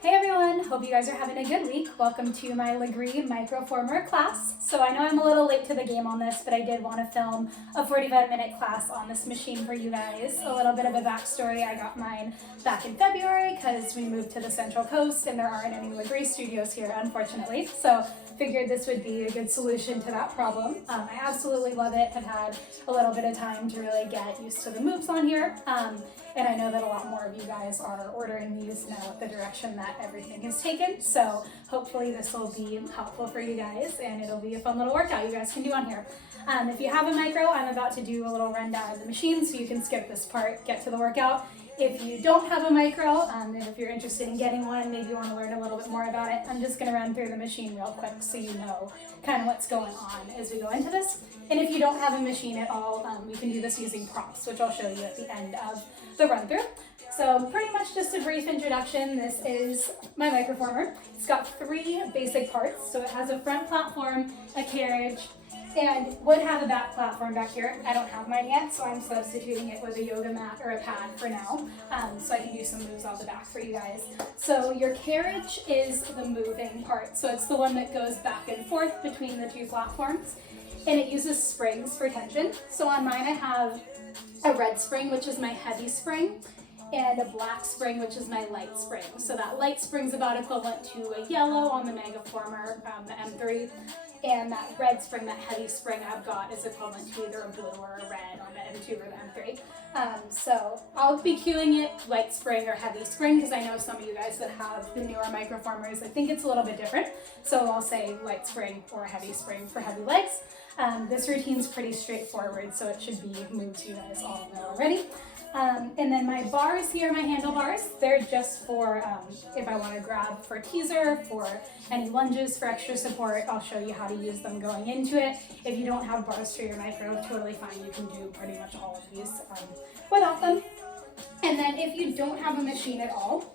Hey everyone, hope you guys are having a good week. Welcome to my Lagree Microformer class. So I know I'm a little late to the game on this, but I did want to film a 45-minute class on this machine for you guys. A little bit of a backstory, I got mine back in February because we moved to the Central Coast and there aren't any Lagree studios here, unfortunately. So figured this would be a good solution to that problem. I absolutely love it. I've had a little bit of time to really get used to the moves on here. And I know that a lot more of you guys are ordering these now with the direction that everything is taken. So hopefully this will be helpful for you guys and it'll be a fun little workout you guys can do on here. If you have a micro, I'm about to do a little rundown of the machine so you can skip this part, get to the workout. If you don't have a micro, and if you're interested in getting one, maybe you want to learn a little bit more about it, I'm just going to run through the machine real quick so you know kind of what's going on as we go into this. And if you don't have a machine at all, you can do this using props, which I'll show you at the end of the run through. So pretty much just a brief introduction. This is my microformer. It's got 3 basic parts. So it has a front platform, a carriage, and would have a back platform back here. I don't have mine yet, so I'm substituting it with a yoga mat or a pad for now, so I can do some moves on the back for you guys. So your carriage is the moving part. So it's the one that goes back and forth between the 2 platforms, and it uses springs for tension. So on mine I have a red spring, which is my heavy spring, and a black spring, which is my light spring. So that light spring is about equivalent to a yellow on the megaformer, the M3, and that red spring, that heavy spring I've got, is equivalent to either a blue or a red on the M2 or the M3. So I'll be cueing it light spring or heavy spring because I know some of you guys that have the newer microformers, I think it's a little bit different. So I'll say light spring or heavy spring for heavy legs. This routine's pretty straightforward, so it should be moves you guys all know already. And then my bars here, my handlebars, they're just for if I want to grab for teaser, for any lunges, for extra support. I'll show you how to use them going into it. If you don't have bars for your micro, totally fine. You can do pretty much all of these without them. And then if you don't have a machine at all,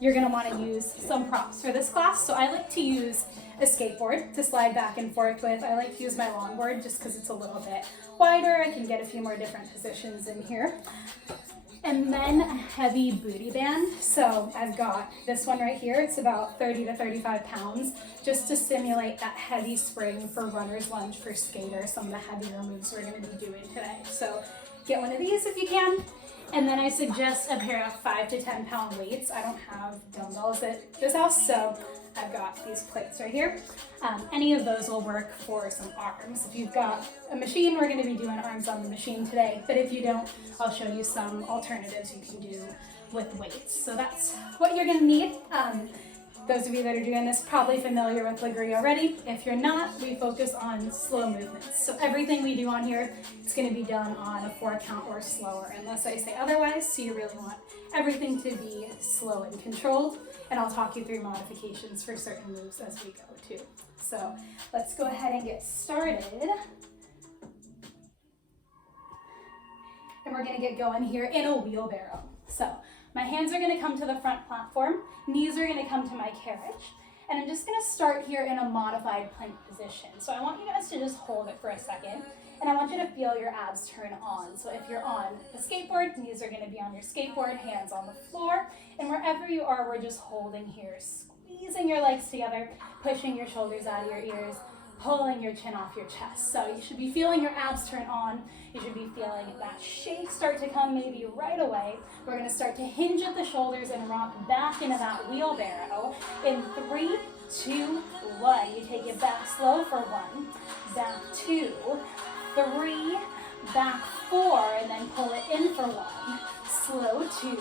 you're going to want to use some props for this class. So I like to use a skateboard to slide back and forth with. I like to use my longboard just because it's a little bit wider. I can get a few more different positions in here. And then a heavy booty band. So I've got this one right here. It's about 30 to 35 pounds just to simulate that heavy spring for runner's lunge for skaters, some of the heavier moves we're going to be doing today. So get one of these if you can. And then I suggest a pair of 5 to 10 pound weights. I don't have dumbbells at this house, so I've got these plates right here. Any of those will work for some arms. If you've got a machine, we're going to be doing arms on the machine today, but if you don't, I'll show you some alternatives you can do with weights. So that's what you're going to need. Those of you that are doing this probably familiar with Lagree already. If you're not, we focus on slow movements. So everything we do on here is going to be done on a 4 count or slower, unless I say otherwise. So you really want everything to be slow and controlled. And I'll talk you through modifications for certain moves as we go too. So let's go ahead and get started. And we're going to get going here in a wheelbarrow. So my hands are going to come to the front platform, knees are going to come to my carriage, and I'm just going to start here in a modified plank position. So I want you guys to just hold it for a second, and I want you to feel your abs turn on. So if you're on the skateboard, knees are going to be on your skateboard, hands on the floor, and wherever you are, we're just holding here, squeezing your legs together, pushing your shoulders out of your ears, pulling your chin off your chest. So you should be feeling your abs turn on. You should be feeling that shake start to come maybe right away. We're going to start to hinge at the shoulders and rock back into that wheelbarrow. In 3, 2, 1. You take it back slow for 1, back 2, 3, back 4, and then pull it in for 1, slow 2,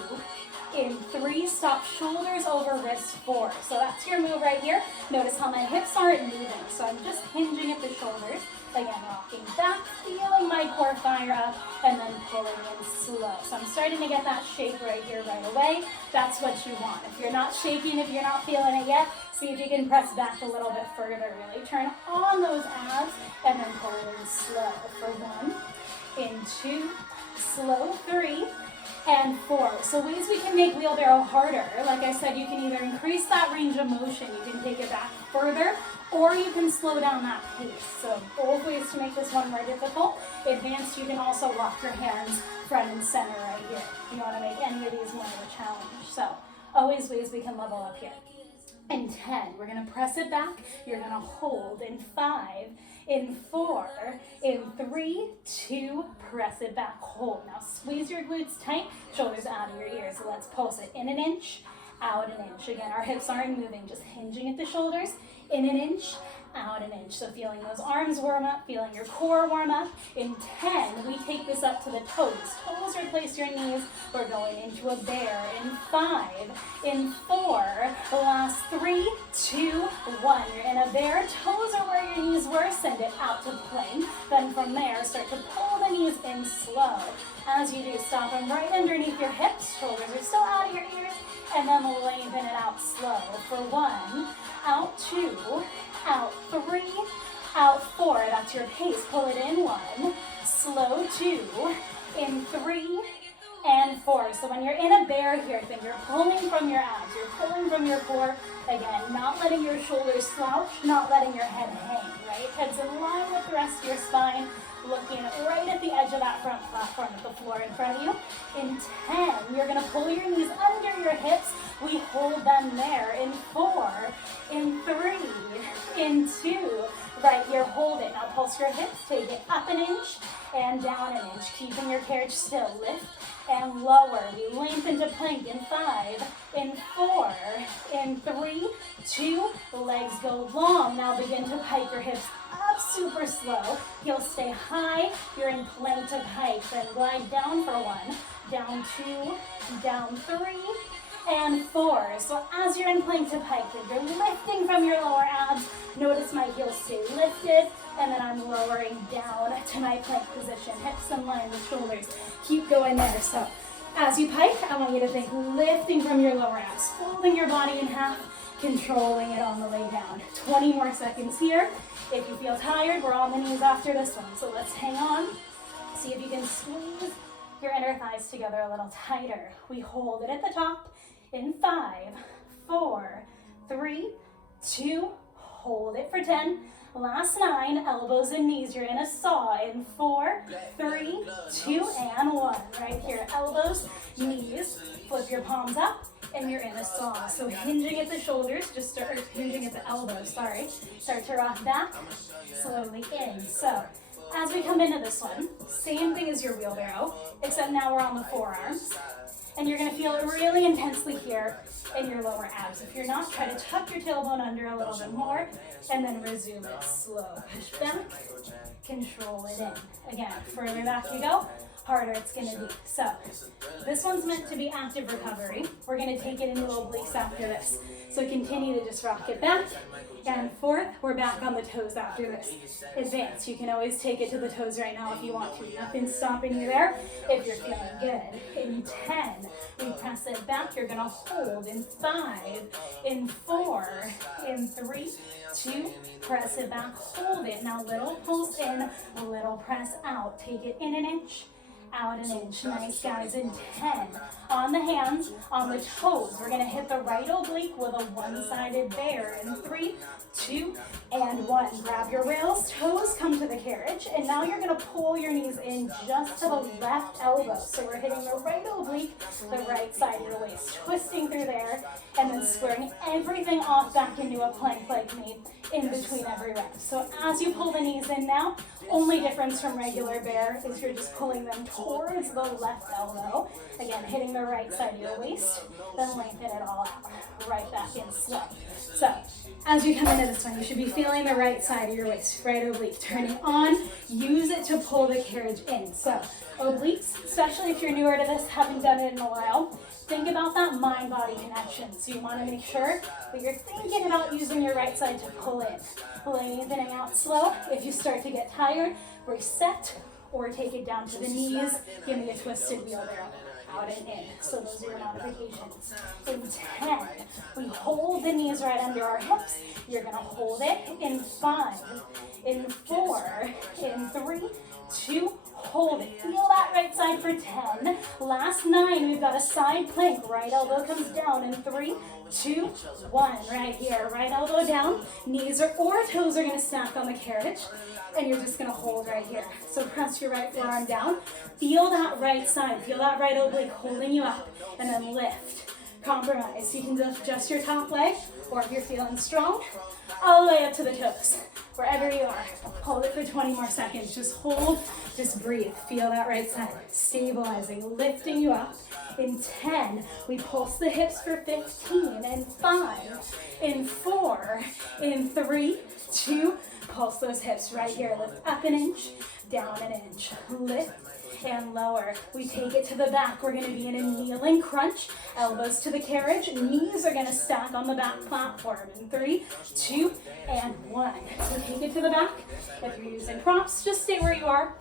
in 3, stop shoulders over wrist 4. So that's your move right here. Notice how my hips aren't moving. So I'm just hinging at the shoulders. Again, rocking back, feeling my core fire up, and then pulling in slow. So I'm starting to get that shake right here right away. That's what you want. If you're not shaking, if you're not feeling it yet, see if you can press back a little bit further. Really turn on those abs, and then pull it in slow for 1, in 2, slow 3, and 4. So ways we can make wheelbarrow harder. Like I said, you can either increase that range of motion, you can take it back further, or you can slow down that pace. So both ways to make this one more difficult. Advanced, you can also lock your hands front and center right here. You want to make any of these more of a challenge. So always ways we can level up here. In 10, we're going to press it back. You're going to hold in 5, in 4, in 3, 2, press it back, hold. Now squeeze your glutes tight, shoulders out of your ears. So let's pulse it in an inch, out an inch. Again, our hips aren't moving, just hinging at the shoulders, in an inch, out an inch. So feeling those arms warm up, feeling your core warm up. In 10, we take this up to the toes. Toes replace your knees. We're going into a bear. In 5, in 4, the last 3, 2, 1. You're in a bear. Toes are where your knees were. Send it out to plank. Then from there, start to pull the knees in slow. As you do, stop them right underneath your hips. Shoulders are still out of your ears. And then lengthen it out slow. For 1, out 2, out 3, out 4. That's your pace. Pull it in 1, slow 2, in 3, and 4. So when you're in a bear here, think you're pulling from your abs, you're pulling from your core. Again, not letting your shoulders slouch, not letting your head hang, right? Head's in line with the rest of your spine, looking right at the edge of that front platform with the floor in front of you. In 10, you're gonna pull your knees under your hips. We hold them there. In 4, in 3, in 2, right here, hold it. Now pulse your hips, take it up an inch and down an inch, keeping your carriage still. Lift and lower. We lengthen to plank in 5, in 4, in 3, 2, legs go long. Now begin to pike your hips up super slow. You'll stay high. You're in plank to pike. Then glide down for 1, down 2, down 3, and 4. So as you're in plank to pike, if you're lifting from your lower abs, notice my heels stay lifted, and then I'm lowering down to my plank position. Hips in line with shoulders. Keep going there. So as you pike, I want you to think lifting from your lower abs, folding your body in half, controlling it on the way down. 20 more seconds here. If you feel tired, we're on the knees after this one. So let's hang on. See if you can squeeze your inner thighs together a little tighter. We hold it at the top. In 5, 4, 3, 2, hold it for 10. Last 9, elbows and knees. You're in a saw. In 4, 3, 2, and 1. Right here, elbows, knees. Flip your palms up, and you're in a saw. So hinging at the shoulders, hinging at the elbows, sorry. Start to rock back, slowly in. So as we come into this one, same thing as your wheelbarrow, except now we're on the forearms. And you're going to feel it really intensely here in your lower abs. If you're not, try to tuck your tailbone under a little bit more, and then resume it slow. Push back, control it in. Again, further back you go, harder it's going to be. So this one's meant to be active recovery. We're going to take it into obliques after this. So continue to just rock it back and forth. We're back on the toes after this. Advance. You can always take it to the toes right now if you want to. Nothing's stopping you there if you're feeling good. In 10, we press it back. You're going to hold. In 5, in 4, in 3, 2, press it back. Hold it. Now little pulse in, little press out. Take it in an inch, out an inch. Nice, guys. In 10, on the hands, on the toes, we're going to hit the right oblique with a one-sided bear. In 3, 2, and 1. Grab your rails, toes come to the carriage, and now you're going to pull your knees in just to the left elbow. So we're hitting the right oblique, the right side of your waist, twisting through there, and then squaring everything off back into a plank like me in between every rep. So as you pull the knees in now, only difference from regular bear is you're just pulling them towards the left elbow. Again, hitting the right side of your waist, then lengthen it all out. Right back in slow. So as you come into this one, you should be feeling the right side of your waist, right oblique, turning on. Use it to pull the carriage in. So obliques, especially if you're newer to this, haven't done it in a while, think about that mind-body connection. So you want to make sure that you're thinking about using your right side to pull in. Lengthening out slow. If you start to get tired, reset or take it down to the knees. Give me a twisted wheelbarrow. Out and in. So those are your modifications. In 10, we hold the knees right under our hips. You're going to hold it in 5, in 4, in 3, 2, hold it. Feel that right side for 10. Last 9, we've got a side plank. Right elbow comes down in 3, 2, 1. Right here, right elbow down. Knees or toes are gonna stack on the carriage. And you're just gonna hold right here. So press your right forearm down. Feel that right side, feel that right oblique holding you up. And then lift. Compromise. You can adjust your top leg, or if you're feeling strong, all the way up to the toes. Wherever you are, hold it for 20 more seconds. Just hold, just breathe. Feel that right side, stabilizing, lifting you up. In 10, we pulse the hips for 15. In 5, in 4, in 3, 2, pulse those hips right here. Lift up an inch, down an inch. Lift and lower. We take it to the back. We're going to be in a kneeling crunch. Elbows to the carriage. Knees are going to stack on the back platform. In 3, 2, and 1. So take it to the back. If you're using props, just stay where you are.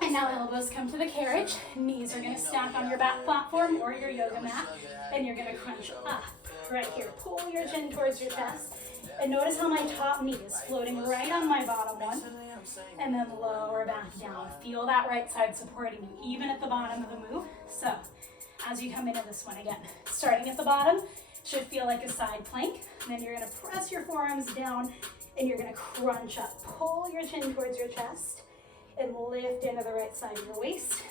And now elbows come to the carriage. Knees are going to stack on your back platform or your yoga mat. And you're going to crunch up. Right here. Pull your chin towards your chest. And notice how my top knee is floating right on my bottom one. And then lower back down. Feel that right side supporting you, even at the bottom of the move. So, as you come into this one again, starting at the bottom, should feel like a side plank. And then you're gonna press your forearms down and you're gonna crunch up. Pull your chin towards your chest and lift into the right side of your waist.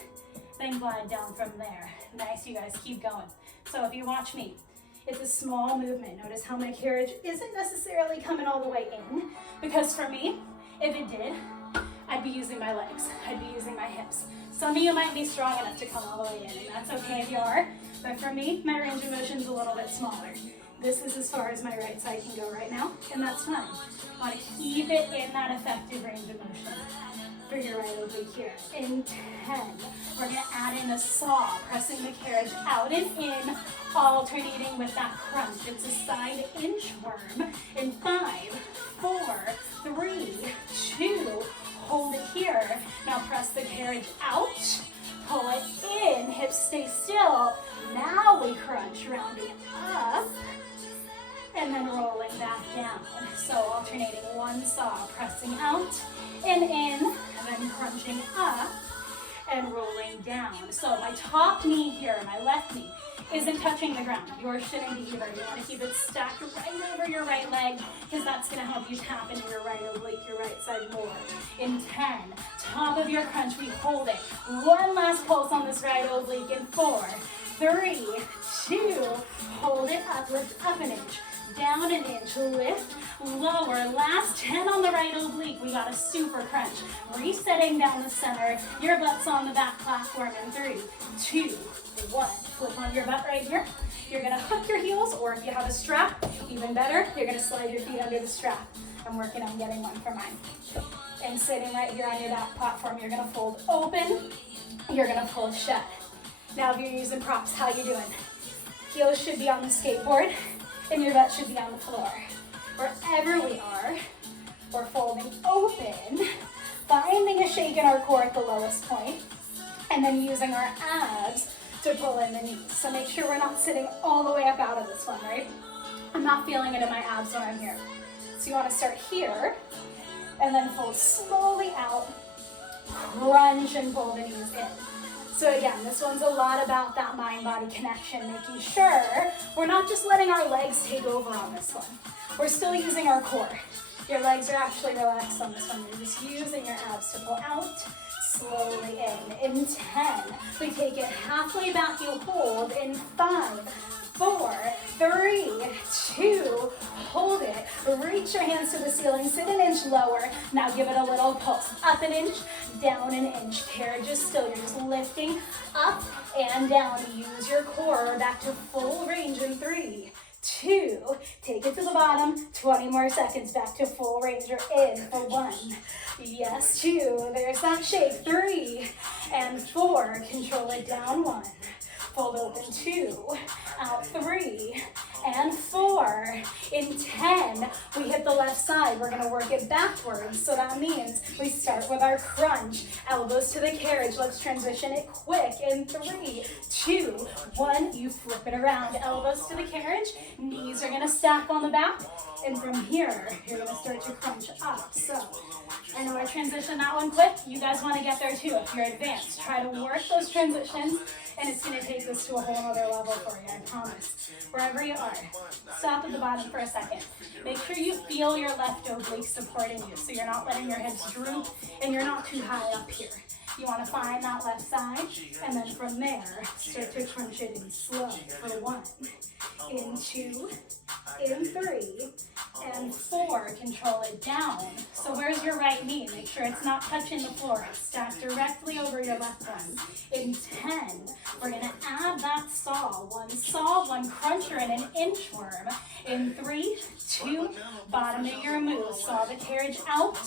Then glide down from there. Nice, you guys, keep going. So if you watch me, it's a small movement. Notice how my carriage isn't necessarily coming all the way in, because for me, if it did, I'd be using my legs. I'd be using my hips. Some of you might be strong enough to come all the way in, and that's okay if you are. But for me, my range of motion is a little bit smaller. This is as far as my right side can go right now, and that's fine. I want to keep it in that effective range of motion. For your right oblique here. In 10, we're going to add in a saw, pressing the carriage out and in, alternating with that crunch. It's a side inchworm. In 5, 4, 3, 2, hold it here. Now press the carriage out, pull it in, hips stay still. Now we crunch, rounding up, and then rolling back down. So alternating one saw, pressing out and in, and then crunching up and rolling down. So my top knee here, my left knee, isn't touching the ground. Yours shouldn't be either. You want to keep it stacked right over your right leg, because that's going to help you tap into your right oblique, your right side more. In 10, top of your crunch, we hold it. One last pulse on this right oblique in 4, 3, 2, hold it up, lift up an inch. Down an inch, lift, lower. Last 10 on the right oblique. We got a super crunch. Resetting down the center. Your butt's on the back platform in 3, 2, 1. Flip on your butt right here. You're gonna hook your heels, or if you have a strap, even better, you're gonna slide your feet under the strap. I'm working on getting one for mine. And sitting right here on your back platform, you're gonna fold open. You're gonna fold shut. Now if you're using props, how you doing? Heels should be on the skateboard, and your butt should be on the floor. Wherever we are, we're folding open, finding a shake in our core at the lowest point, and then using our abs to pull in the knees. So make sure we're not sitting all the way up out of this one, right? I'm not feeling it in my abs when I'm here. So you want to start here, and then fold slowly out, crunch and pull the knees in. So again, this one's a lot about that mind-body connection, making sure we're not just letting our legs take over on this one. We're still using our core. Your legs are actually relaxed on this one. You're just using your abs to pull out, slowly in. In 10, we take it halfway back, you hold. In 5, 4, 3, 2, hold it. Reach your hands to the ceiling, sit an inch lower. Now give it a little pulse. Up an inch, down an inch. Carriage is still. You're just lifting up and down. Use your core back to full range in 3, 2, take it to the bottom, 20 more seconds, back to full range or in for 1, yes, 2, there's that shake, 3, and 4, control it down, 1, fold open, 2, out, 3, and 4, in 10, we hit the left side, we're gonna work it backwards, so that means we start with our crunch, elbows to the carriage, let's transition it quick, in 3, 2, 1, you flip it around, elbows to the carriage, knees are gonna stack on the back, And from here, you're gonna start to crunch up. So I know I transitioned that one quick. You guys wanna get there too. If you're advanced, try to work those transitions, and it's gonna take this to a whole other level for you, I promise. Wherever you are, stop at the bottom for a second. Make sure you feel your left oblique supporting you, so you're not letting your hips droop and you're not too high up here. You want to find that left side, and then from there, start to crunch it in slow for 1, in 2, in 3, and 4. Control it down. So where's your right knee? Make sure it's not touching the floor. Stack directly over your left one. In 10, we're going to add that saw, one cruncher, and an inchworm. In 3, 2, bottom of your move. Saw the carriage out,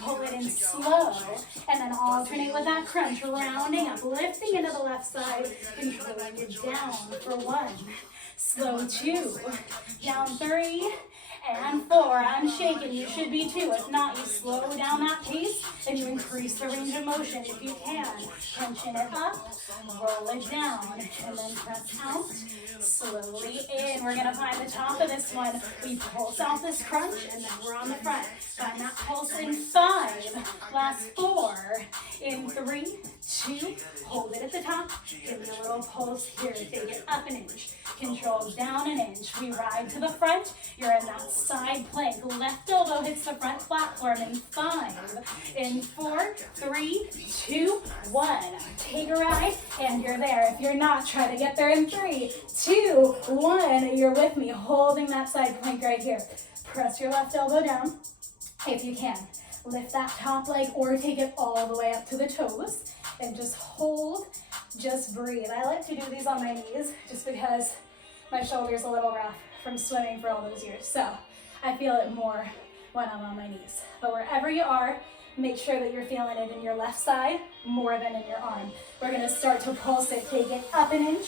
pull it in slow, and then alternate with that crunch, rounding up, lifting into the left side, controlling it down for 1, slow 2, down 3, and 4. I'm shaking, you should be too. If not, you slow down that pace and you increase the range of motion if you can. Crunching it up, roll it down, and then press out, slowly in. We're gonna find the top of this one. We pulse out this crunch, and then we're on the front. Find that pulse in 5, last 4, in 3, 2, hold it at the top, give me a little pulse here, take it up an inch, control down an inch, we ride to the front, you're in that side plank, left elbow hits the front platform in 5, in 4, 3, 2, 1, take a ride, and you're there. If you're not, try to get there in 3, 2, 1, you're with me, holding that side plank right here. Press your left elbow down, if you can. Lift that top leg or take it all the way up to the toes and just hold, just breathe. I like to do these on my knees just because my shoulder's a little rough from swimming for all those years. So I feel it more when I'm on my knees. But wherever you are, make sure that you're feeling it in your left side more than in your arm. We're gonna start to pulse it. Take it up an inch,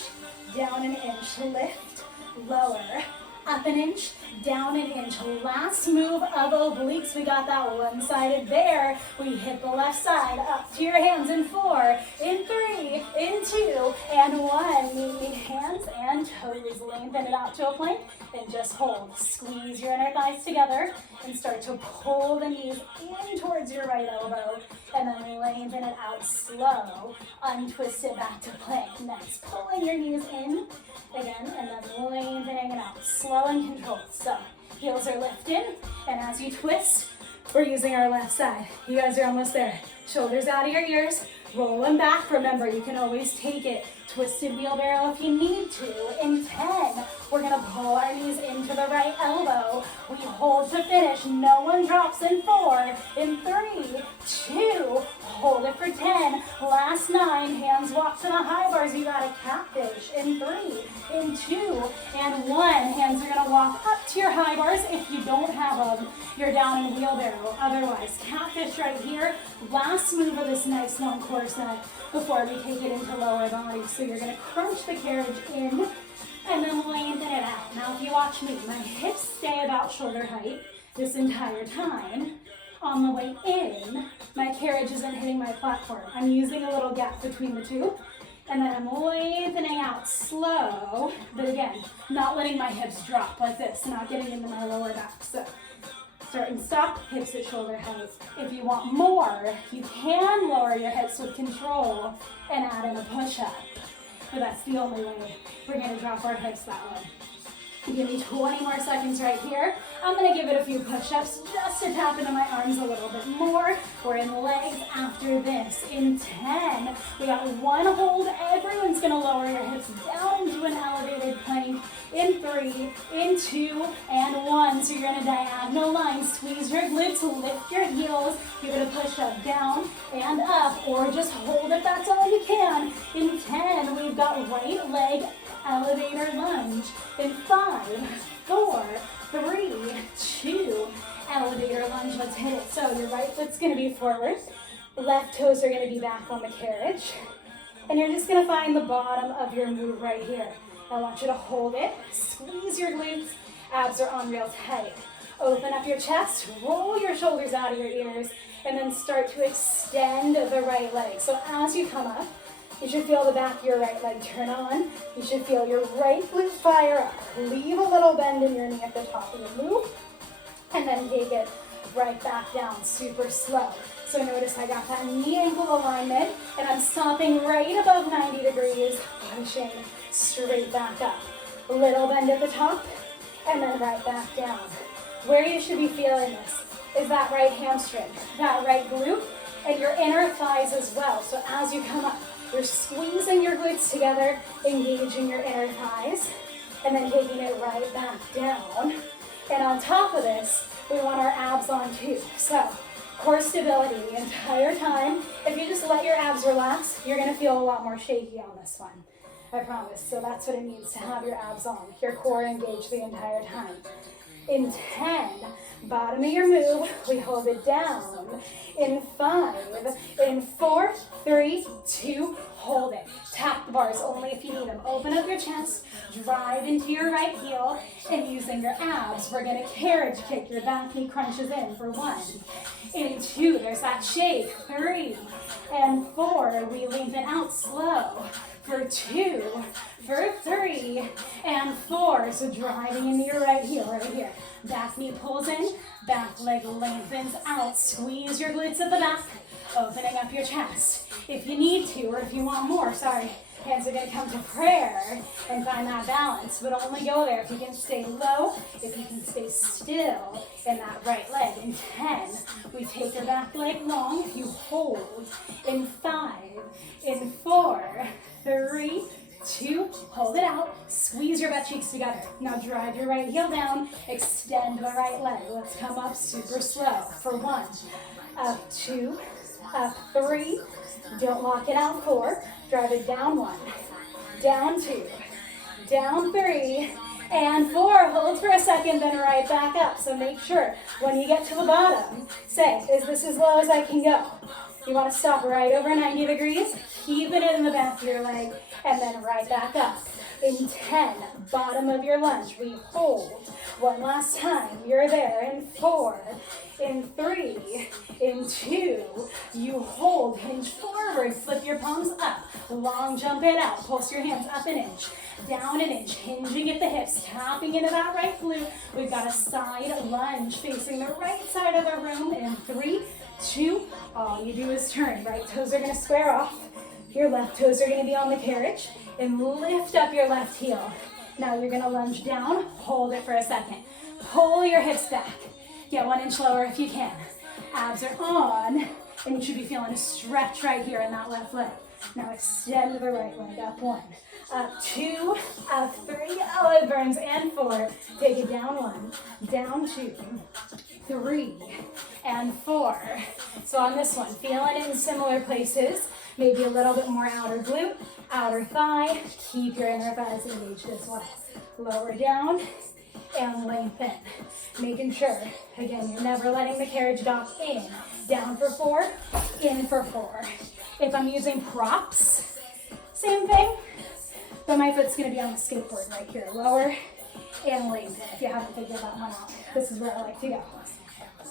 down an inch, lift, lower, up an inch, down an inch. Last move of obliques. We got that one-sided there. We hit the left side, up to your hands in 4, in 3, in 2, and 1. Meet hands and toes. Lengthen it out to a plank and just hold. Squeeze your inner thighs together and start to pull the knees in towards your right elbow, and then lengthen it out slow. Untwist it back to plank. Next, pulling your knees in again, and then lengthening it out, slow and controlled. So heels are lifted, and as you twist, we're using our left side. You guys are almost there. Shoulders out of your ears, roll them back. Remember, you can always take it twisted wheelbarrow if you need to. In 10, we're gonna pull our knees into the right elbow. We hold to finish. No one drops in 4, in 3, 2, hold it for 10. Last 9, hands walk to the high bars. You got a catfish. In 3, in 2, and 1. Hands are gonna walk up to your high bars. If you don't have them, you're down in wheelbarrow. Otherwise, catfish right here. Last move of this nice long core set before we take it into lower body. So you're gonna crunch the carriage in and then lengthen it out. Now if you watch me, my hips stay about shoulder height this entire time. On the way in, my carriage isn't hitting my platform. I'm using a little gap between the two, and then I'm lengthening out slow, but again, not letting my hips drop like this, not getting into my lower back. So start and stop, hips at shoulder height. If you want more, you can lower your hips with control and add in a push-up. But that's the only way we're gonna drop our hips that way. Give me 20 more seconds right here. I'm gonna give it a few push-ups just to tap into my arms a little bit more. We're in legs after this. In 10, we got 1 hold. Everyone's gonna lower your hips down into an elevated plank. In 3, in 2, and 1. So you're in a diagonal line. Squeeze your glutes, lift your heels. Give it a push-up down and up, or just hold it, that's all you can. In 10, we've got right leg elevator lunge. In 5, 4, 3, 2, elevator lunge. Let's hit it. So your right foot's gonna be forward. Left toes are gonna be back on the carriage. And you're just gonna find the bottom of your move right here. I want you to hold it, squeeze your glutes, abs are on real tight. Open up your chest, roll your shoulders out of your ears, and then start to extend the right leg. So as you come up, you should feel the back of your right leg turn on. You should feel your right glute fire up. Leave a little bend in your knee at the top of your move. and then take it right back down, super slow. So notice I got that knee ankle alignment, and I'm stopping right above 90 degrees, pushing straight back up. A little bend at the top, and then right back down. Where you should be feeling this is that right hamstring, that right glute, and your inner thighs as well. So as you come up, you're squeezing your glutes together, engaging your inner thighs, and then taking it right back down. And on top of this, we want our abs on too. So core stability the entire time. If you just let your abs relax, you're gonna feel a lot more shaky on this one. I promise. So that's what it means to have your abs on, your core engaged the entire time. In 10, bottom of your move, we hold it down. In 5, in 4, 3, 2, hold it. Tap the bars only if you need them. Open up your chest, drive into your right heel, and using your abs, we're gonna carriage kick. Your back knee crunches in for 1. In 2, there's that shake. 3, and 4, we lengthen out slow. For 2, for 3, and 4. So driving into your right heel right here. Back knee pulls in, back leg lengthens out. Squeeze your glutes at the back, opening up your chest. If you need to, or if you want more, hands are gonna come to prayer and find that balance, but only go there if you can stay low, if you can stay still in that right leg. In 10, we take your back leg long, you hold. In 5, in 4, 3, 2, hold it out, squeeze your butt cheeks together. Now drive your right heel down, extend the right leg. Let's come up super slow for 1, up 2, up 3, don't lock it out, 4, drive it down 1, down 2, down 3, and 4, hold for a second, then right back up. So make sure when you get to the bottom, say, is this as low as I can go? You want to stop right over 90 degrees, keep it in the back of your leg, and then right back up. In 10, bottom of your lunge, we hold. One last time, you're there. In 4, in 3, in 2, you hold, hinge forward, flip your palms up, long jump it out, pulse your hands up an inch, down an inch, hinging at the hips, tapping into that right glute. We've got a side lunge facing the right side of the room. In 3, 2, all you do is turn. Right toes are gonna square off. Your left toes are gonna be on the carriage, and lift up your left heel. Now you're gonna lunge down, hold it for a second. Pull your hips back. Get 1 inch lower if you can. Abs are on, and you should be feeling a stretch right here in that left leg. Now extend the right leg, up 1, up 2, up 3, oh it burns, and 4. Take it down 1, down 2, 3, and 4. So on this one, feeling it in similar places, maybe a little bit more outer glute, outer thigh, keep your inner thighs engaged as well. Lower down, and lengthen. Making sure, again, you're never letting the carriage dock in. Down for 4, in for 4. If I'm using props, same thing, but my foot's gonna be on the skateboard right here. Lower and lengthen if you haven't figured that one out. This is where I like to go.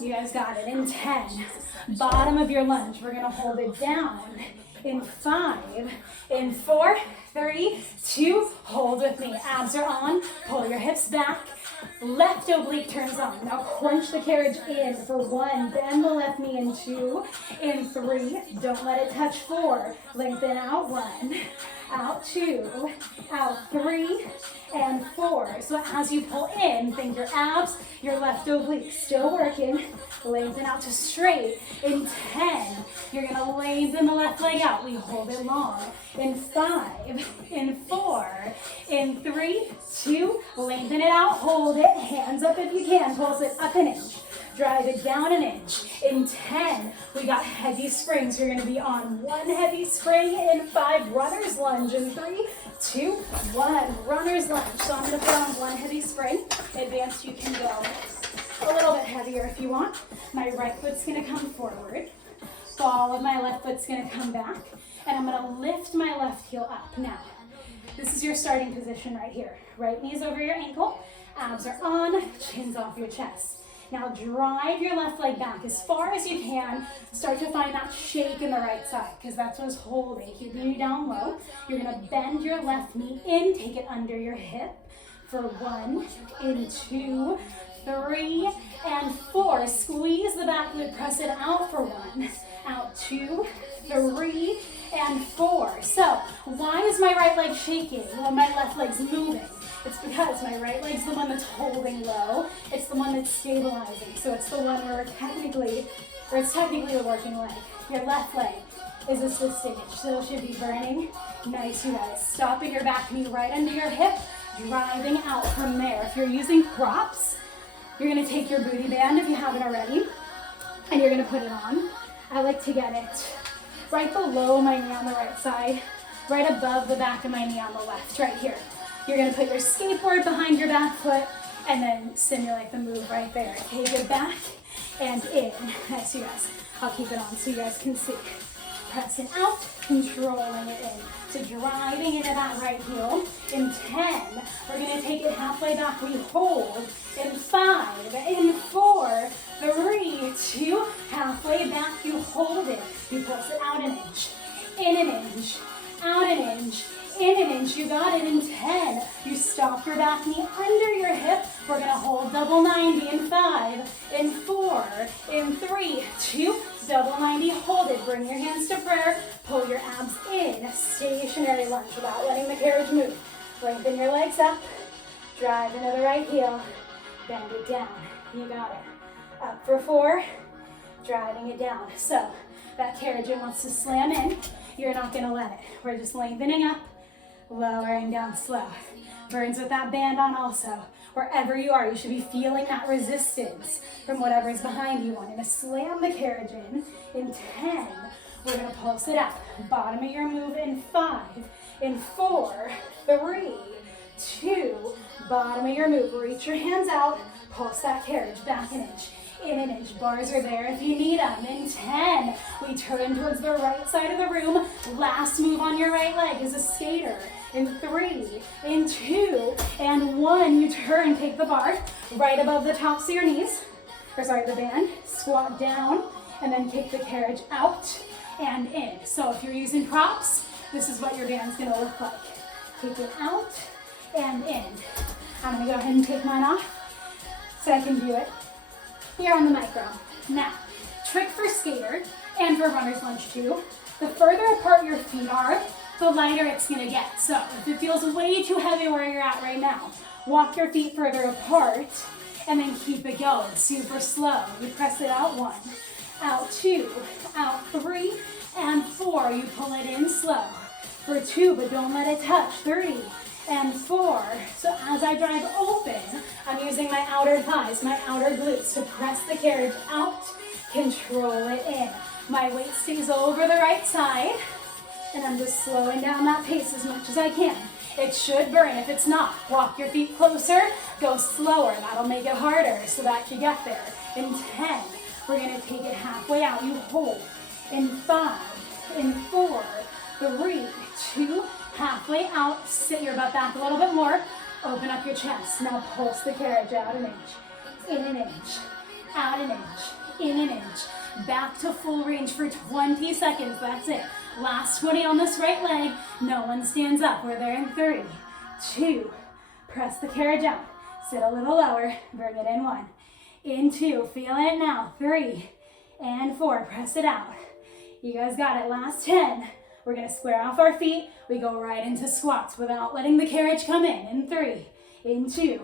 You guys got it. In 10, bottom of your lunge, we're gonna hold it down. In 5, in 4, 3, 2, hold with me. Abs are on, pull your hips back. Left oblique turns on. Now crunch the carriage in for 1, bend the left knee in 2, in 3, don't let it touch 4, lengthen out 1, out 2, out 3, and 4. So as you pull in, think your abs, your left oblique still working, lengthen out to straight. In 10, you're gonna lengthen the left leg out. We hold it long. In 5, in 4, in 3, 2, lengthen it out, hold it, hands up if you can, pulse it up an inch. Drive it down an inch. In 10, we got heavy springs. You're gonna be on 1 heavy spring. In 5, runner's lunge. In 3, 2, 1, runner's lunge. So I'm gonna put on 1 heavy spring. Advanced, you can go a little bit heavier if you want. My right foot's gonna come forward. Ball of my left foot's gonna come back. And I'm gonna lift my left heel up. Now, this is your starting position right here. Right knee's over your ankle. Abs are on, chin's off your chest. Now drive your left leg back as far as you can. Start to find that shake in the right side because that's what's holding. Keep your knee down low. You're gonna bend your left knee in, take it under your hip for 1, in 2, 3, and 4. Squeeze the back glute, press it out for 1, out 2, 3, and 4. So why is my right leg shaking when my left leg's moving? It's because my right leg's the one that's holding low. It's the one that's stabilizing. So it's the one where it's technically the working leg. Your left leg is assisting. It still should be burning. Nice, you guys. Stopping your back knee right under your hip, driving out from there. If you're using props, you're gonna take your booty band if you haven't already, and you're gonna put it on. I like to get it right below my knee on the right side, right above the back of my knee on the left, right here. You're gonna put your skateboard behind your back foot and then simulate the move right there. Take it back and in. Nice, you guys. I'll keep it on so you guys can see. Pressing out, controlling it in. So driving into that right heel. In 10, we're gonna take it halfway back. We hold. In 5, in 4, 3, 2, halfway back. You hold it. You pulse it out an inch, in an inch, out an inch, in an inch. You got it. In 10, you stop your back knee under your hip. We're gonna hold double 90 in 5, in 4, in 3, 2, double 90, hold it. Bring your hands to prayer. Pull your abs in. Stationary lunge without letting the carriage move. Lengthen your legs up. Drive into the right heel. Bend it down. You got it. Up for 4. Driving it down. So that carriage wants to slam in. You're not going to let it. We're just lengthening up, lowering down slow. Burns with that band on also. Wherever you are, you should be feeling that resistance from whatever's behind you. I'm going to slam the carriage in. In 10, we're going to pulse it up. Bottom of your move in 5, in 4, 3, 2, bottom of your move. Reach your hands out, pulse that carriage back an inch, in an inch. Bars are there if you need them. In 10, we turn towards the right side of the room. Last move on your right leg is a skater. In 3, in 2, and 1, you turn, take the bar right above the tops of your knees, the band, squat down, and then kick the carriage out and in. So if you're using props, this is what your band's gonna look like. Kick it out and in. I'm gonna go ahead and take mine off so I can do it here on the micro. Now, trick for skater and for runner's lunge too. The further apart your feet are, the lighter it's gonna get. So if it feels way too heavy where you're at right now, walk your feet further apart and then keep it going, super slow. You press it out 1, out 2, out 3, and 4. You pull it in slow for 2, but don't let it touch. 3 and 4. So as I drive open, I'm using my outer thighs, my outer glutes to press the carriage out, control it in. My weight stays over the right side, and I'm just slowing down that pace as much as I can. It should burn. If it's not, walk your feet closer, go slower. That'll make it harder so that you get there. In 10, we're gonna take it halfway out. You hold. In 5, in 4, 3, 2, halfway out. Sit your butt back a little bit more. Open up your chest. Now pulse the carriage out an inch, in an inch, out an inch, in an inch. Back to full range for 20 seconds. That's it. Last 20 on this right leg. No one stands up. We're there in 3, 2. Press the carriage out. Sit a little lower. Bring it in 1. In 2. Feel it now. 3 and 4. Press it out. You guys got it. Last 10. We're going to square off our feet. We go right into squats without letting the carriage come in. In 3, in 2,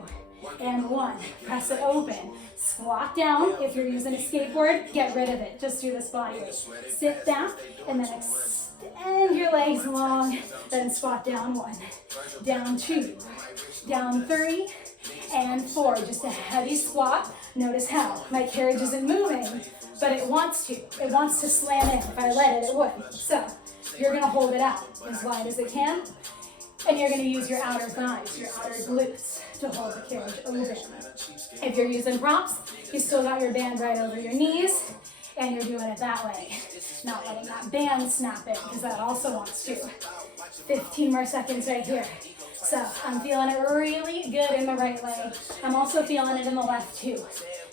and 1. Press it open. Squat down. If you're using a skateboard, get rid of it. Just do this body weight. Sit back and then extend your legs long. Then squat down 1, down 2, down 3, and 4. Just a heavy squat. Notice how my carriage isn't moving, but it wants to. It wants to slam in. If I let it, it would. So you're going to hold it out as wide as it can. And you're going to use your outer thighs, your outer glutes to hold the carriage open. If you're using props, you still got your band right over your knees, and you're doing it that way. Not letting that band snap in, because that also wants to. 15 more seconds right here. So I'm feeling it really good in the right leg. I'm also feeling it in the left too.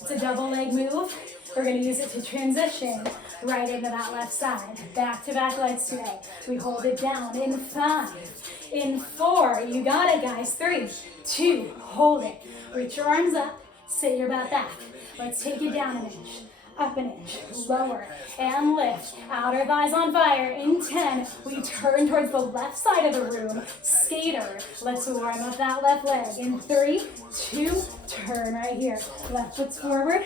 It's a double leg move. We're going to use it to transition right into that left side. Back-to-back legs today. We hold it down in 5, in 4. You got it, guys. 3, 2, hold it. Reach your arms up. Stay your butt back. Let's take it down an inch, up an inch, lower, and lift. Outer thighs on fire. In 10, we turn towards the left side of the room. Skater, let's warm up that left leg. In 3, 2, turn right here. Left foot's forward,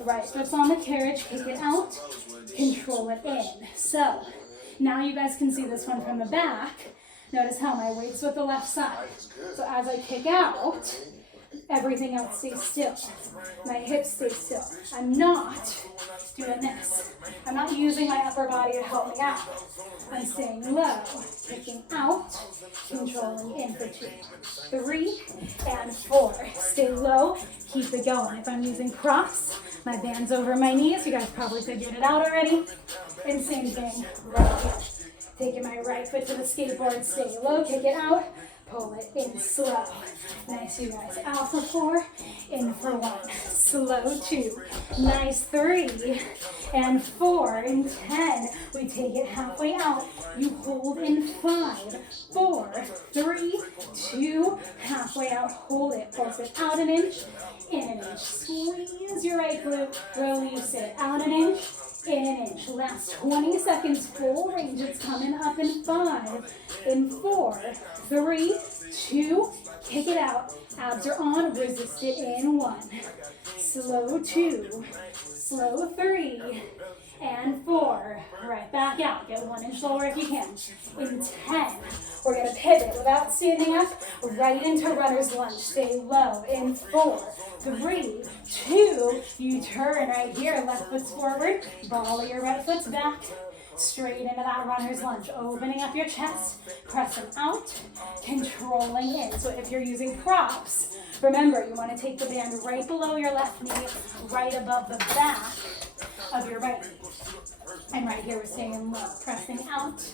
right foot's on the carriage. Kick it out, control it in. So, now you guys can see this one from the back. Notice how my weight's with the left side. So as I kick out, everything else stays still. My hips stay still. I'm not doing this. I'm not using my upper body to help me out. I'm staying low, kicking out, controlling in for 2, 3, and 4. Stay low, keep it going. If I'm using props, my band's over my knees. You guys probably figured it out already. And same thing right here. Taking my right foot to the skateboard, stay low, kick it out, pull it in slow. Nice, you guys. Out for 4, in for 1. Slow 2. Nice 3 and 4. In 10, we take it halfway out. You hold in 5, 4, 3, 2, halfway out. Hold it. Pulse it out an inch, in an inch. Squeeze your right glute. Release it. Out an inch, in an inch. Last 20 seconds, full range. It's coming up in 5, in 4, 3, 2, kick it out. Abs are on, resist it in 1. Slow 2, slow 3, and 4. Right back out. Get 1 inch lower if you can. In 10, we're going to pivot without standing up right into runner's lunge. Stay low. In 4, 3, 2, you turn right here. Left foot's forward. Ball your right foot's back. Straight into that runner's lunge. Opening up your chest. Pressing out. Controlling in. So if you're using props, remember you want to take the band right below your left knee, right above the back of your right knee. And right here we're staying low. Pressing out.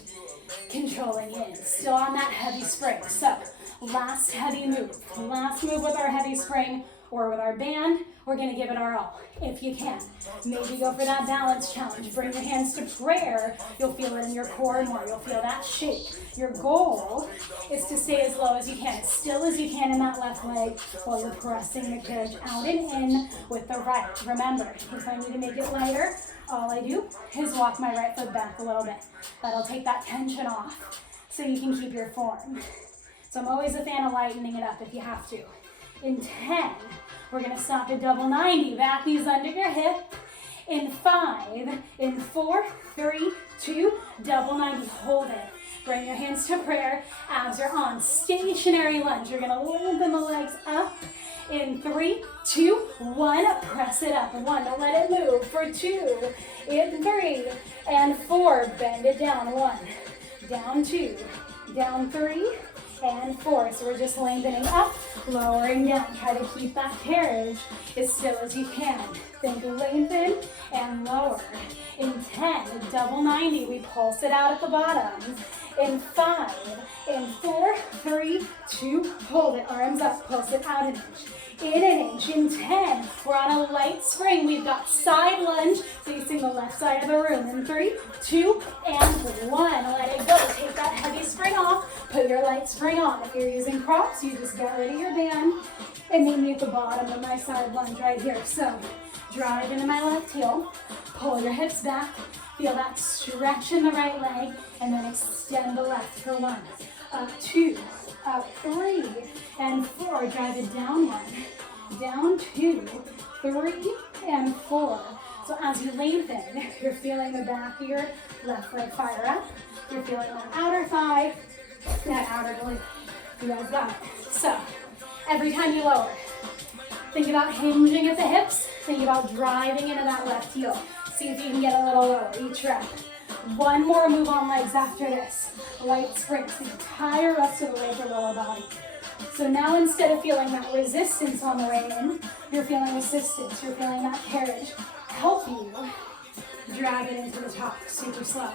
Controlling in. Still on that heavy spring. So last heavy move. Last move with our heavy spring or with our band. We're going to give it our all, if you can. Maybe go for that balance challenge. Bring your hands to prayer. You'll feel it in your core more. You'll feel that shake. Your goal is to stay as low as you can, as still as you can in that left leg while you're pressing the carriage out and in with the right. Remember, if I need to make it lighter, all I do is walk my right foot back a little bit. That'll take that tension off so you can keep your form. So I'm always a fan of lightening it up if you have to. In 10, we're going to stop at double 90. Back knees under your hip. In 5, in 4, 3, 2, double 90. Hold it. Bring your hands to prayer. Abs are on. Stationary lunge. You're going to lengthen the legs up. In 3, 2, 1. Press it up. 1. Don't let it move. For 2. In 3 and 4. Bend it down. 1. Down 2. Down 3. And 4. So we're just lengthening up, lowering down. Try to keep that carriage as still as you can. Think lengthen and lower. In 10, double 90, we pulse it out at the bottom. In 5, in 4, 3, 2, hold it. Arms up, pulse it out an inch. In an inch. In 10, we're on a light spring. We've got side lunge facing the left side of the room. In 3, 2, and 1. Let it go. Take that heavy spring off. Put your light spring on. If you're using props, you just get rid of your band and meet me at the bottom of my side lunge right here. So drive into my left heel. Pull your hips back. Feel that stretch in the right leg. And then extend the left for 1. Up 2. Up 3 and 4. Drive it down 1. Down 2. 3 and 4. So as you lengthen, you're feeling the back of your left leg fire up. You're feeling that outer thigh, that outer glute. You guys got it. So every time you lower, think about hinging at the hips. Think about driving into that left heel. See if you can get a little lower each rep. 1 more move on legs after this. Light sprints the entire rest of the way for lower body. So now instead of feeling that resistance on the way in, you're feeling assistance. You're feeling that carriage help you drag it into the top super slow.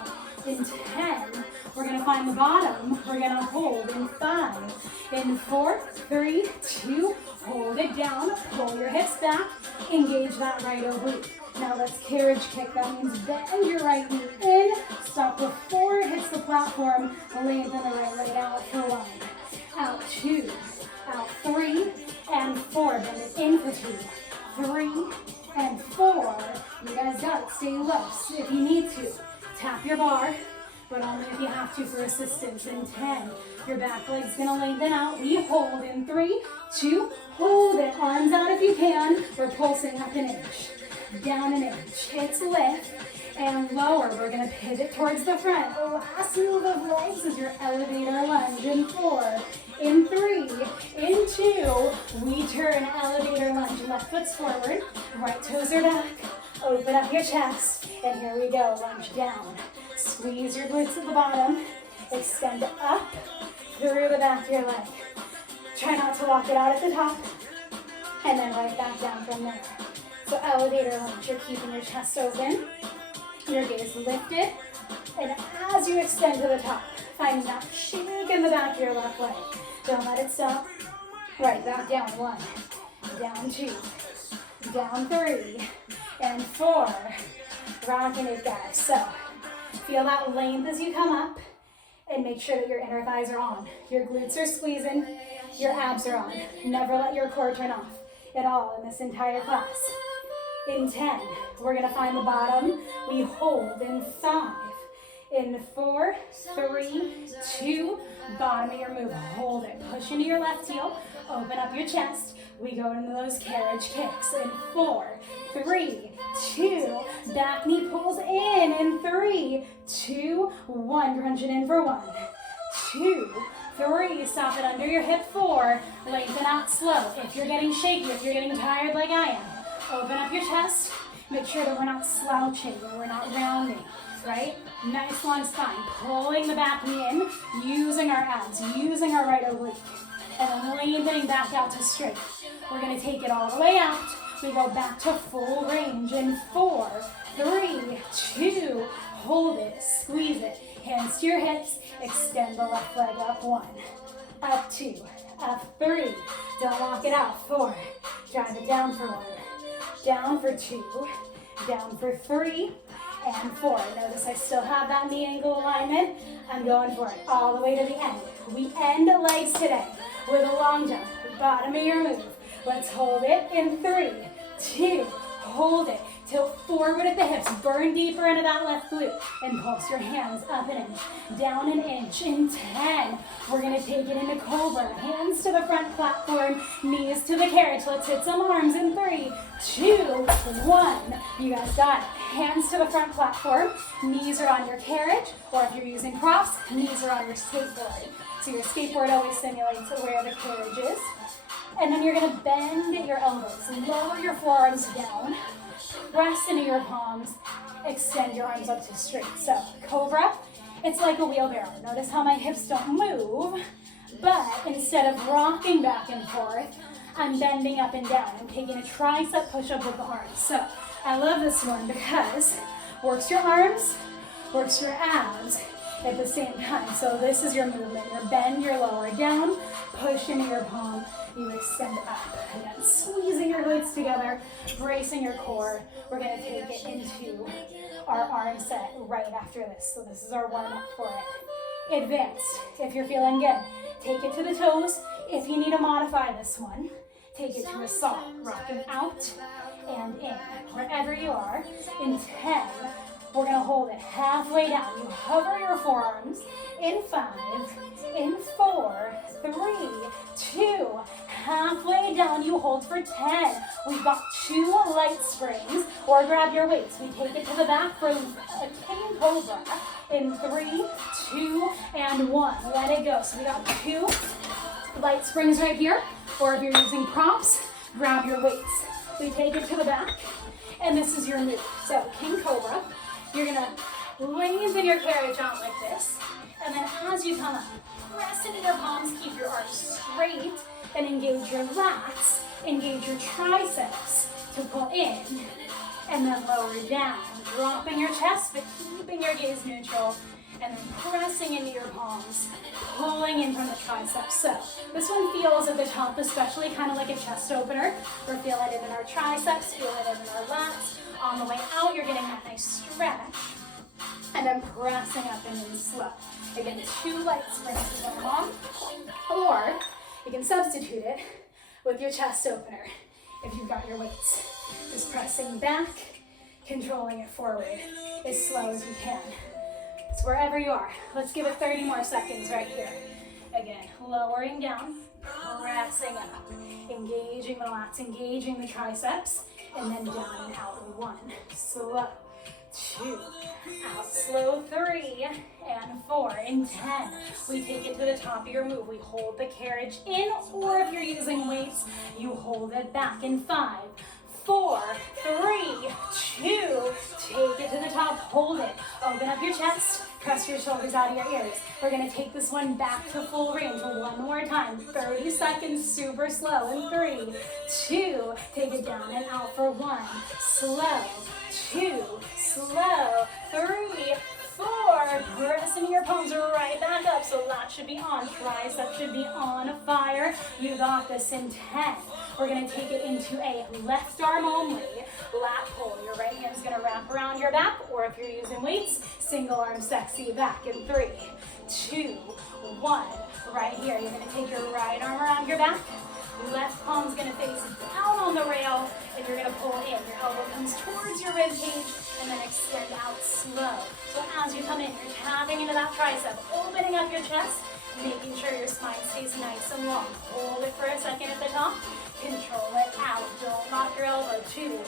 In 10, we're going to find the bottom. We're going to hold in 5. In 4, 3, 2, hold it down. Pull your hips back. Engage that right oblique. Now let's carriage kick. That means bend your right knee in. Stop before it hits the platform. Lengthen the right leg out for 1. Out 2. Out 3 and 4. Bend it in for 2. 3, and 4. You guys got it. Stay low. If you need to, tap your bar, but only if you have to for assistance. In 10, your back leg's gonna lengthen out. We hold in 3, 2, hold it. Arms out if you can. We're pulsing up an inch, down an inch. Hips lift and lower. We're gonna pivot towards the front. The last move of legs is your elevator lunge. In 4, in 3, in 2, we turn elevator lunge. Left foot's forward, right toes are back. Open up your chest, and here we go. Lunge down. Squeeze your glutes at the bottom. Extend up through the back of your leg. Try not to lock it out at the top, and then right back down from there. So elevator lunge, you're keeping your chest open, your gaze lifted, and as you extend to the top, find that shake in the back of your left leg. Don't let it stop. Right back down. 1, down 2, down 3, and 4. Rocking it, guys. So feel that length as you come up, and make sure that your inner thighs are on. Your glutes are squeezing, your abs are on. Never let your core turn off at all in this entire class. In 10, we're gonna find the bottom. We hold in 5, in 4, 3, 2, bottom of your move. Hold it. Push into your left heel. Open up your chest. We go into those carriage kicks. In 4, 3, 2, back knee pulls in 3, 2, 1. Crunch it in for 1, 2, 3. Stop it under your hip. 4. Lengthen out slow. If you're getting shaky, if you're getting tired like I am, open up your chest. Make sure that we're not slouching or we're not rounding, right? Nice long spine. Pulling the back knee in, using our abs, using our right oblique, and then lengthening back out to straight. We're going to take it all the way out. We go back to full range in 4, 3, 2, hold it, squeeze it. Hands to your hips, extend the left leg up. 1, up 2, up 3. Don't lock it out. 4, drive it down for 1, down for 2, down for 3, and 4. Notice I still have that knee ankle alignment. I'm going for it all the way to the end. We end legs today with a long jump. Bottom of your move. Let's hold it in 3, 2, hold it. Tilt forward at the hips. Burn deeper into that left glute. And pulse your hands up an inch, down an inch. In 10, we're going to take it into cobra. Hands to the front platform, knees to the carriage. Let's hit some arms in 3, 2, 1. You guys got it. Hands to the front platform. Knees are on your carriage, or if you're using props, knees are on your skateboard. So your skateboard always simulates where the carriage is. And then you're going to bend your elbows. Lower your forearms down. Press into your palms, extend your arms up to straight. So, cobra, it's like a wheelbarrow. Notice how my hips don't move, but instead of rocking back and forth, I'm bending up and down. I'm taking a tricep push-up with the arms. So, I love this one because works your arms, works your abs at the same time. So this is your movement. You bend your lower down, push into your palm, you extend up. Again, squeezing your glutes together, bracing your core. We're going to take it into our arm set right after this. So this is our warm-up for it. Advanced, if you're feeling good, take it to the toes. If you need to modify this one, take it to a salt. Rocking out and in. Wherever you are, in 10, we're going to hold it halfway down. You hover your forearms in 5, in 4, 3, 2, halfway down. You hold for 10. We've got 2 light springs, or grab your weights. We take it to the back for a king cobra in 3, 2, and 1. Let it go. So we got 2 light springs right here, or if you're using props, grab your weights. We take it to the back, and this is your move. So king cobra. You're going to lengthen your carriage out like this, and then as you come up, press into your palms, keep your arms straight, and engage your lats, engage your triceps to pull in, and then lower down, dropping your chest, but keeping your gaze neutral, and then pressing into your palms, pulling in from the triceps. So this one feels at the top, especially kind of like a chest opener. We're feeling it in our triceps, feeling it in our lats. On the way out, you're getting that nice stretch, and then pressing up and in slow. Again, 2 light springs is going on, or you can substitute it with your chest opener. If you've got your weights. Just pressing back, controlling it forward as slow as you can. It's wherever you are. Let's give it 30 more seconds right here. Again, lowering down, pressing up, engaging the lats, engaging the triceps, and then down and out. 1, slow, 2, out, slow, 3, and 4. In 10, we take it to the top of your move. We hold the carriage in, or if you're using weights, you hold it back. In 5, 4, 3, 2, take it to the top, hold it. Open up your chest, press your shoulders out of your ears. We're gonna take this one back to full range one more time. 30 seconds, super slow. In 3, 2, take it down and out for 1, slow, 2, slow, 3, 4, pressing your palms right back up, so lat should be on, tricep should be on fire. You got this. In 10, we're gonna take it into a left arm only lat pull. Your right hand's gonna wrap around your back, or if you're using weights, single arm sexy back. In 3, 2, 1, right here, you're gonna take your right arm around your back, left palm's gonna face down on the rail, and you're gonna pull in. Your elbow comes towards your rib cage, and then extend out slow. So as you come in, you're tapping into that tricep, opening up your chest, making sure your spine stays nice and long. Hold it for a second at the top, control it out. Don't lock your elbow. 2,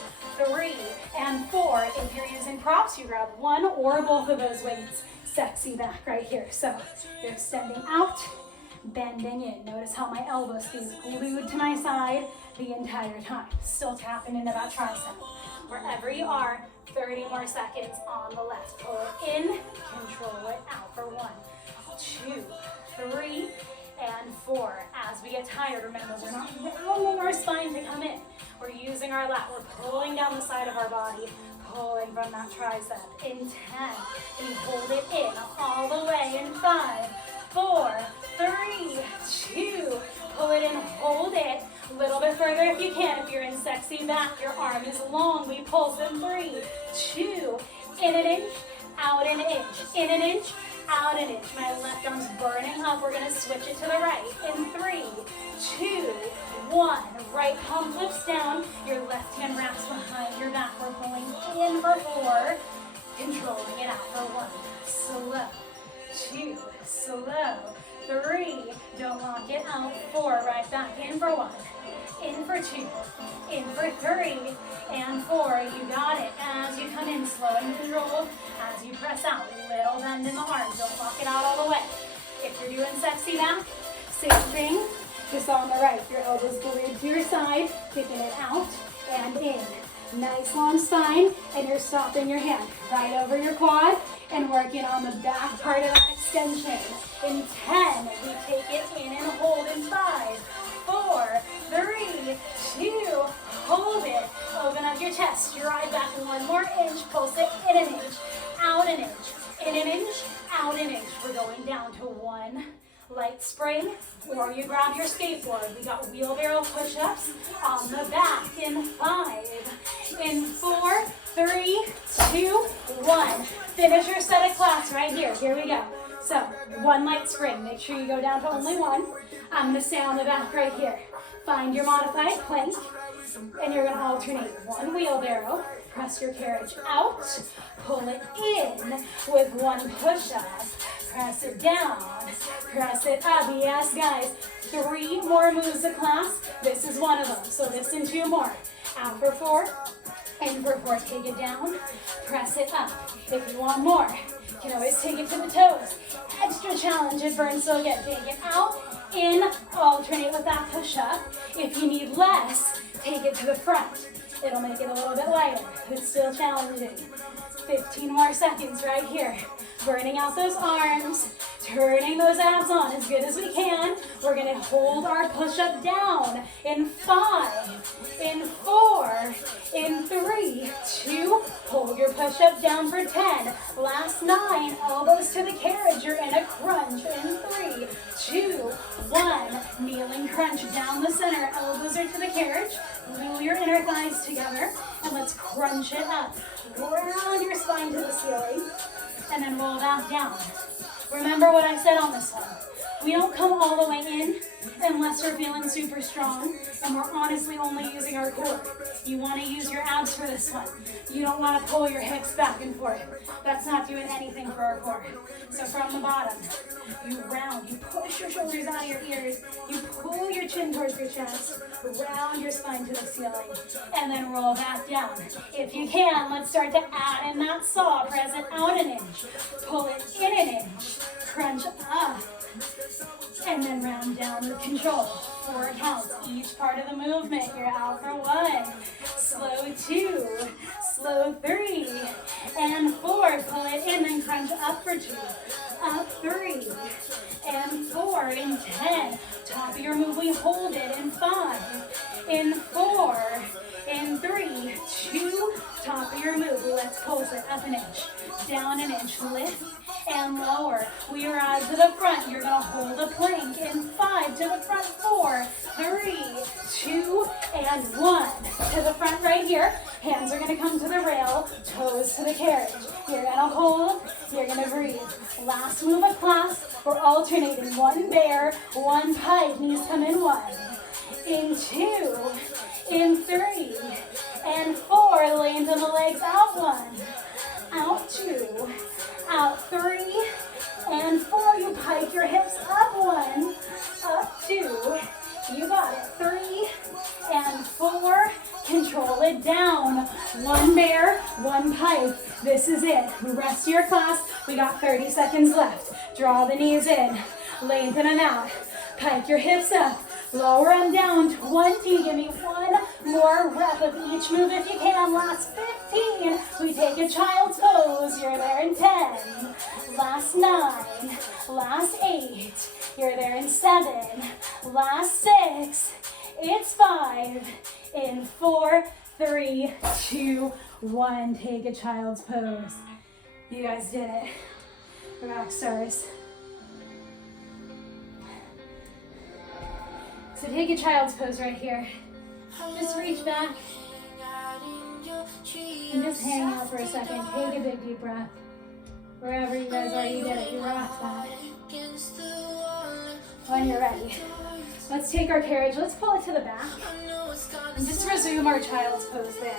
3, and 4. If you're using props, you grab one or both of those weights. Sexy back right here. So you're extending out, bending in. Notice how my elbow stays glued to my side the entire time. Still tapping into that tricep. Wherever you are, 30 more seconds on the left. Pull it in, control it out for 1, 2, 3, and 4. As we get tired, remember, we're not rounding our spine to come in. We're using our lat. We're pulling down the side of our body, pulling from that tricep. In 10, we hold it in all the way. In 5, 4, 3, 2, pull it in, hold it. A little bit further if you can. If you're in sexy back, your arm is long. We pulse in 3, 2, in an inch, out an inch, in an inch, out an inch. My left arm's burning up. We're gonna switch it to the right. In 3, 2, 1. Right palm flips down. Your left hand wraps behind your back. We're pulling in for 4, controlling it out for 1. Slow, 2, slow, 3, don't lock it out. 4, right back in for 1. In for 2, in for 3, and 4. You got it. As you come in, slow and controlled. As you press out, little bend in the arms. Don't lock it out all the way. If you're doing sexy back, same thing, just on the right. Your elbows glued to your side, kicking it out and in. Nice long spine, and you're stopping your hand right over your quad and working on the back part of that extension. In 10, we take it in and hold. In 5, 4, 3, 2, hold it. Open up your chest, drive back 1 more inch, pulse it in an inch, out an inch, in an inch, out an inch. We're going down to 1 light spring, or you grab your skateboard. We got wheelbarrow push-ups on the back. In 5, in 4, 3, 2, 1. Finish your set of class right here. Here we go. So 1 light spring. Make sure you go down to only 1. I'm going to stay on the back right here. Find your modified plank, and you're going to alternate 1 wheelbarrow. Press your carriage out. Pull it in with 1 push-up. Press it down, press it up. Yes, guys, 3 more moves of class. This is one of them, so listen 2 more. Out for 4, in for 4, take it down, press it up. If you want more, you can always take it to the toes. Extra challenge, it burns so good. Take it out, in, alternate with that push-up. If you need less, take it to the front. It'll make it a little bit lighter, but still challenging. 15 more seconds right here. Burning out those arms, turning those abs on as good as we can. We're gonna hold our push-up down. In 5, in 4, in 3, 2, hold your push-up down for 10. Last 9, elbows to the carriage. You're in a crunch. In 3, 2, 1, kneeling crunch down the center. Elbows are to the carriage. Glue your inner thighs together, and let's crunch it up. Round your spine to the ceiling, and then roll back down. Remember what I said on this one. We don't come all the way in unless we're feeling super strong and we're honestly only using our core. You want to use your abs for this one. You don't want to pull your hips back and forth. That's not doing anything for our core. So from the bottom, you round, you push your shoulders out of your ears, you pull your chin towards your chest, round your spine to the ceiling, and then roll back down. If you can, let's start to add in that saw. Press it out an inch, pull it in an inch, crunch up, and then round down with control. 4 counts, each part of the movement. You're out for 1, slow 2, slow 3, and 4. Pull it in and crunch up for 2, up 3, and 4, in 10. Top of your move, we hold it in 5, in 4, in 3, 2, top of your move. Let's pulse it up an inch, down an inch, lift and lower. We rise to the front. You're gonna hold a plank in 5, to the front 4, 3, 2, and 1. To the front right here. Hands are gonna come to the rail, toes to the carriage. You're gonna hold, you're gonna breathe. Last move of class, we're alternating 1 bear, 1 pike, knees come in 1, in 2, in 3, and 4, lengthen the legs out 1, out 2, out 3, and 4, you pike your hips up 1, up 2, you got it, 3, and 4, control it down, 1 bear, 1 pike, this is it, rest of your class, we got 30 seconds left, draw the knees in, lengthen them out, pike your hips up, lower them down, 20, give me 1 more rep of each move if you can, last 15, we take a child's pose, you're there in 10, last 9, last 8, you're there in 7, last 6, it's 5, in 4, 3, 2, 1, take a child's pose. You guys did it, rock stars. So take a child's pose right here. Just reach back and just hang out for a second. Take a big deep breath. Wherever you guys are, you did it. You rocked that. When you're ready, let's take our carriage. Let's pull it to the back and just resume our child's pose there.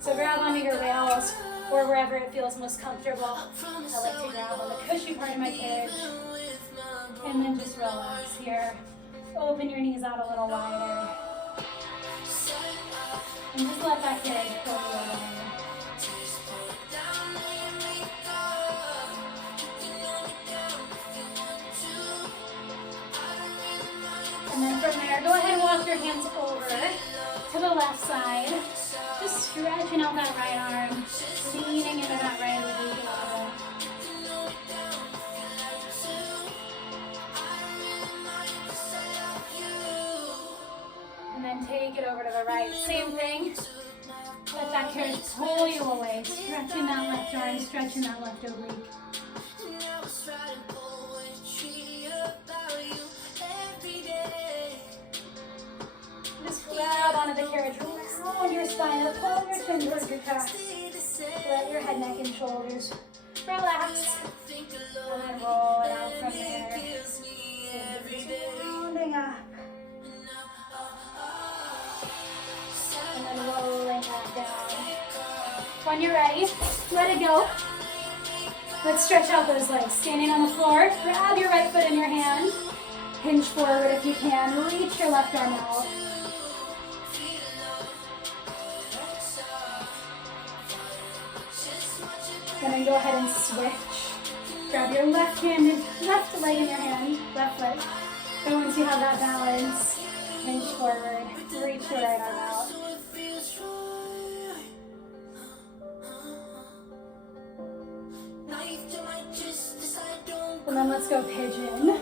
So grab onto your rails or wherever it feels most comfortable. I like to grab on the cushy part of my carriage and then just relax here. Open your knees out a little wider. And just let that carriage pull you away. And then from there, go ahead and walk your hands over to the left side. Just stretching out that right arm, leaning into that right oblique a little bit. And then take it over to the right. Same thing. Let that carriage pull you away. Stretching that left arm, stretching that left oblique. Just grab onto the carriage. Round your spine up, pull your chin towards your chest. Let your head, neck, and shoulders relax. And then roll it out from there. Rounding up. And then rolling that down. When you're ready, let it go. Let's stretch out those legs. Standing on the floor, grab your right foot in your hand. Hinge forward if you can. Reach your left arm out. And then go ahead and switch. Grab your left leg in your hand, left leg. Go and see how that balance. Hinge forward, reach your right arm out. And then let's go pigeon.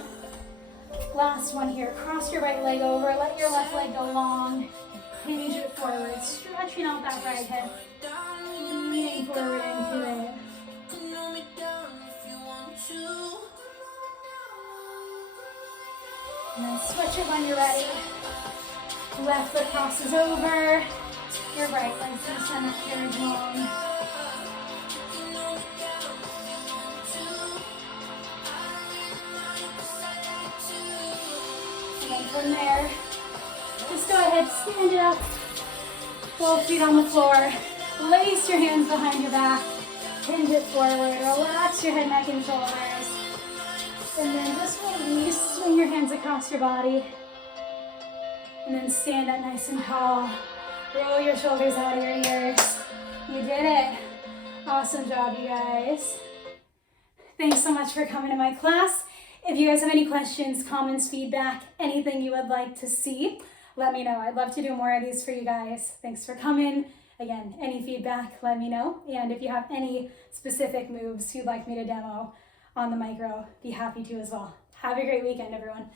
Last one here. Cross your right leg over, let your left leg go long. Hinge it forward, stretching out that right hip. Leaning forward into it. And then switch it when you're ready. Left foot crosses over. Your right leg's gonna send that carriage long. And then from there, just go ahead, stand it up. Both feet on the floor. Lace your hands behind your back. Hinge it forward. Relax your head, neck, and shoulders. And then just release. Swing your hands across your body. And then stand up nice and tall. Roll your shoulders out of your ears. You did it. Awesome job, you guys. Thanks so much for coming to my class. If you guys have any questions, comments, feedback, anything you would like to see, let me know. I'd love to do more of these for you guys. Thanks for coming. Again, any feedback, let me know. And if you have any specific moves you'd like me to demo on the micro, be happy to as well. Have a great weekend, everyone.